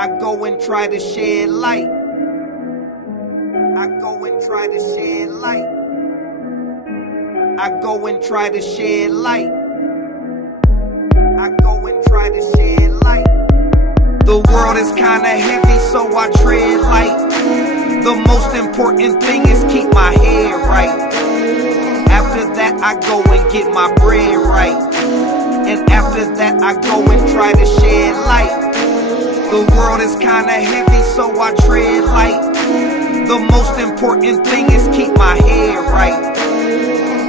I go and try to shed light. I go and try to shed light. I go and try to shed light. I go and try to shed light. The world is kinda heavy, so I tread light. The most important thing is keep my head right. After that, I go and get my bread right. And after that, I go and try to shed light. The world is kinda heavy, so I tread light. The most important thing is keep my head right.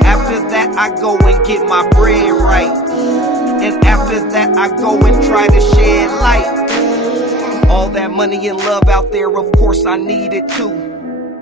After that, I go and get my bread right. And after that, I go and try to shed light. All that money and love out there, of course I need it too.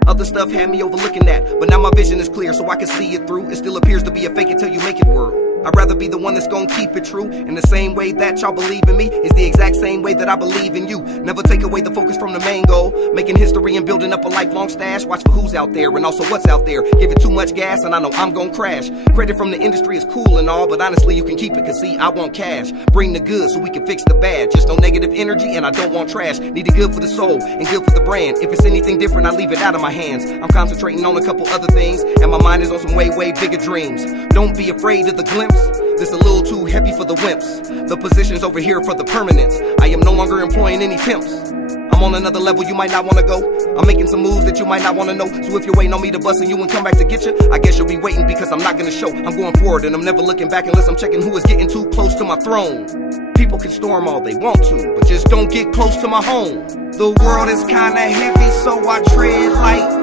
Other stuff had me overlooking that, but now my vision is clear so I can see it through. It still appears to be a fake it till you make it world. I'd rather be the one that's gonna keep it true. In the same way that y'all believe in me is the exact same way that I believe in you. Never take away the focus from the main goal. Making history and building up a lifelong stash. Watch for who's out there and also what's out there. Give it too much gas and I know I'm gonna crash. Credit from the industry is cool and all, but honestly you can keep it, cause see I want cash. Bring the good so we can fix the bad. Just no negative energy and I don't want trash. Need it good for the soul and good for the brand. If it's anything different I leave it out of my hands. I'm concentrating on a couple other things and my mind is on some way bigger dreams. Don't be afraid of the glimpse. This a little too heavy for the wimps. The position's over here for the permanence. I am no longer employing any temps. I'm on another level you might not wanna go. I'm making some moves that you might not wanna know. So if you're waiting on me to bust and you and come back to get you, I guess you'll be waiting because I'm not gonna show. I'm going forward and I'm never looking back unless I'm checking who is getting too close to my throne. People can storm all they want to, but just don't get close to my home. The world is kinda heavy, so I tread light.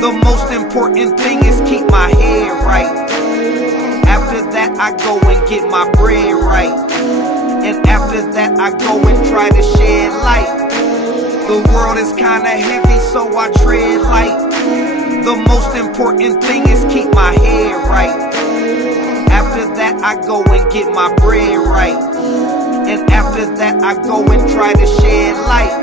The most important thing is keep my head right. After that, I go and get my bread right. And after that, I go and try to shed light. The world is kinda heavy, so I tread light. The most important thing is keep my head right. After that, I go and get my bread right. And after that, I go and try to shed light.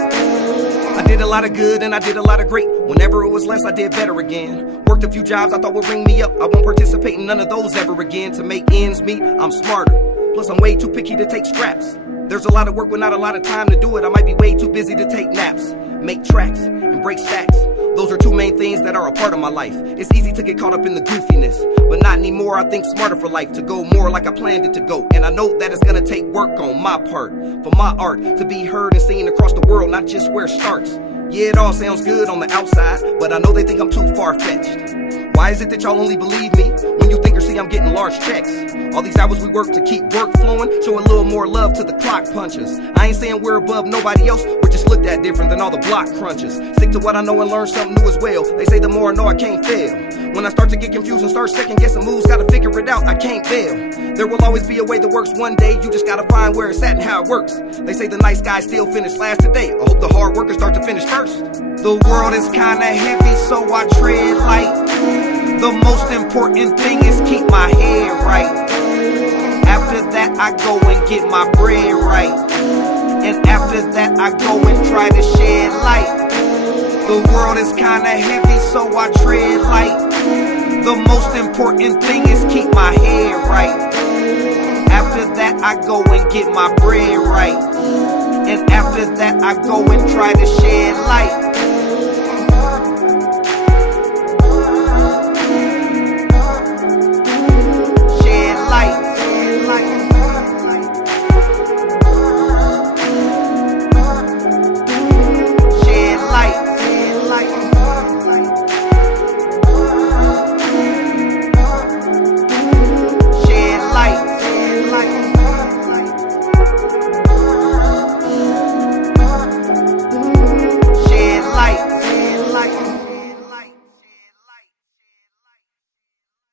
I did a lot of good and I did a lot of great. Whenever it was less, I did better again. Worked a few jobs I thought would ring me up. I won't participate in none of those ever again. To make ends meet, I'm smarter. Plus, I'm way too picky to take scraps. There's a lot of work with not a lot of time to do it. I might be way too busy to take naps. Make tracks and break stacks. Those are two main things that are a part of my life. It's easy to get caught up in the goofiness, but not anymore. I think smarter for life, to go more like I planned it to go. And I know that it's gonna take work on my part, for my art to be heard and seen across the world, not just where it starts. Yeah, it all sounds good on the outside, but I know they think I'm too far-fetched. Why is it that y'all only believe me when you think or see I'm getting large checks? All these hours we work to keep work flowing, show a little more love to the clock punchers. I ain't saying we're above nobody else, we're just looked at different than all the block crunchers. Stick to what I know and learn something new as well. They say the more I know I can't fail. When I start to get confused and start second guessing moves, gotta figure it out, I can't fail. There will always be a way that works one day, you just gotta find where it's at and how it works. They say the nice guys still finish last today, I hope the hard workers start to finish first. The world is kinda heavy, so I tread light. The most important thing is keep my head right. After that, I go and get my bread right. And after that, I go and try to shed light. The world is kinda heavy, so I tread light. The most important thing is keep my head right. After that, I go and get my bread right. And after that, I go and try to shed light.